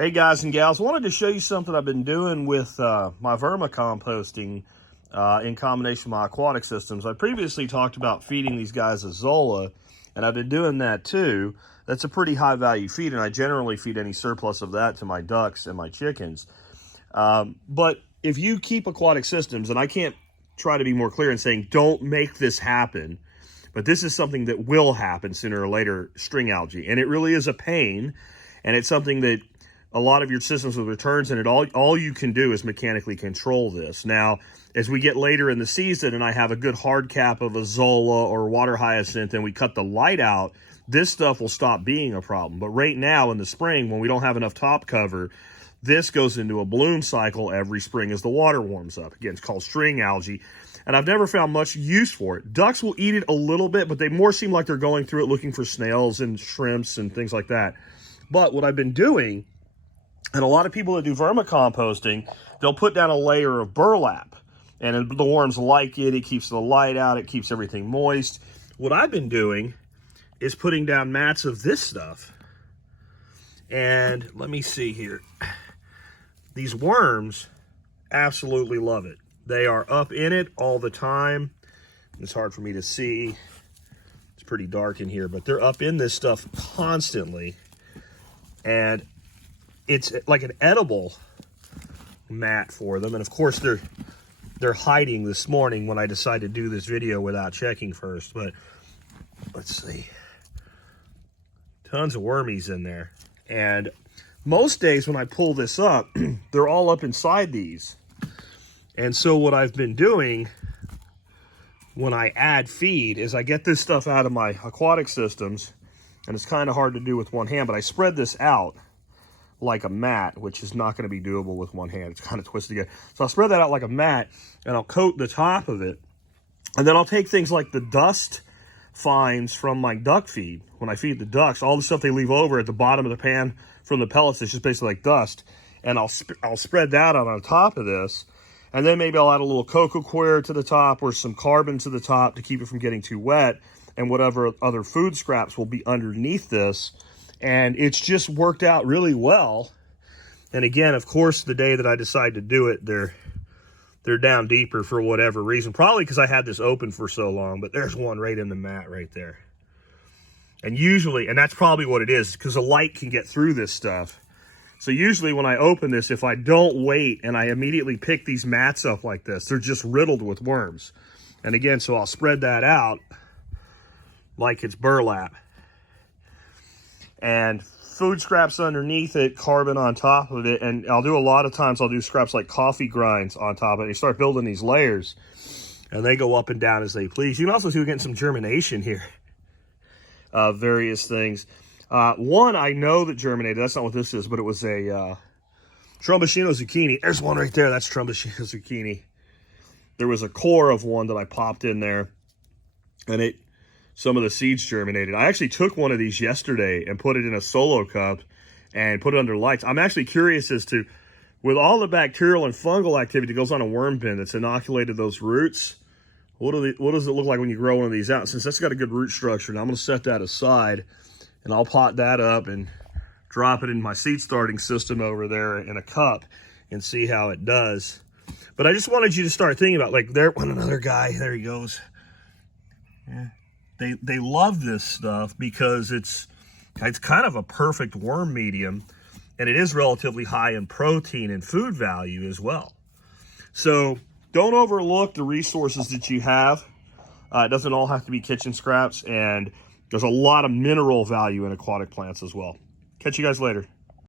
Hey guys and gals, I wanted to show you something I've been doing with my vermicomposting in combination with my aquatic systems. I previously talked about feeding these guys Azolla, and I've been doing that too. That's a pretty high value feed, and I generally feed any surplus of that to my ducks and my chickens. But if you keep aquatic systems, and I can't try to be more clear in saying don't make this happen, but this is something that will happen sooner or later, string algae. And it really is a pain, and it's something that a lot of your systems with returns in it, all you can do is mechanically control this. Now, as we get later in the season and I have a good hard cap of Azolla or water hyacinth and we cut the light out, this stuff will stop being a problem. But right now in the spring, when we don't have enough top cover, this goes into a bloom cycle every spring as the water warms up. Again, it's called string algae, and I've never found much use for it. Ducks will eat it a little bit, but they more seem like they're going through it looking for snails and shrimps and things like that. But what I've been doing, and a lot of people that do vermicomposting, they'll put down a layer of burlap. And the worms like it. It keeps the light out. It keeps everything moist. What I've been doing is putting down mats of this stuff. And let me see here. These worms absolutely love it. They are up in it all the time. It's hard for me to see. It's pretty dark in here, but they're up in this stuff constantly. And it's like an edible mat for them. And of course they're hiding this morning when I decided to do this video without checking first. But let's see. Tons of wormies in there. And most days when I pull this up, they're all up inside these. And so what I've been doing when I add feed is I get this stuff out of my aquatic systems, and it's kind of hard to do with one hand, but I spread this out like a mat, which is not going to be doable with one hand. It's kind of twisted together. So I'll spread that out like a mat, and I'll coat the top of it. And then I'll take things like the dust fines from my duck feed. When I feed the ducks, all the stuff they leave over at the bottom of the pan from the pellets is just basically like dust. And I'll spread that out on top of this. And then maybe I'll add a little cocoa coir to the top or some carbon to the top to keep it from getting too wet. And whatever other food scraps will be underneath this. And it's just worked out really well. And again, of course, the day that I decide to do it, they're down deeper for whatever reason. Probably because I had this open for so long, but there's one right in the mat right there. And usually, and that's probably what it is, because the light can get through this stuff. So usually when I open this, if I don't wait and I immediately pick these mats up like this, they're just riddled with worms. And again, so I'll spread that out like it's burlap. And food scraps underneath it, carbon on top of it, and I'll do a lot of times, I'll do scraps like coffee grinds on top of it. You start building these layers, and they go up and down as they please. You can also see we're getting some germination here of various things. One I know that germinated, that's not what this is, but it was a Tromboncino zucchini. There's one right there, that's Tromboncino zucchini. There was a core of one that I popped in there, and some of the seeds germinated. I actually took one of these yesterday and put it in a solo cup and put it under lights. I'm actually curious as to, with all the bacterial and fungal activity that goes on a worm bin that's inoculated those roots, what does it look like when you grow one of these out? Since that's got a good root structure, and I'm going to set that aside, and I'll pot that up and drop it in my seed starting system over there in a cup and see how it does. But I just wanted you to start thinking about, like, another guy, there he goes. Yeah. They love this stuff because it's kind of a perfect worm medium, and it is relatively high in protein and food value as well. So don't overlook the resources that you have. It doesn't all have to be kitchen scraps, and there's a lot of mineral value in aquatic plants as well. Catch you guys later.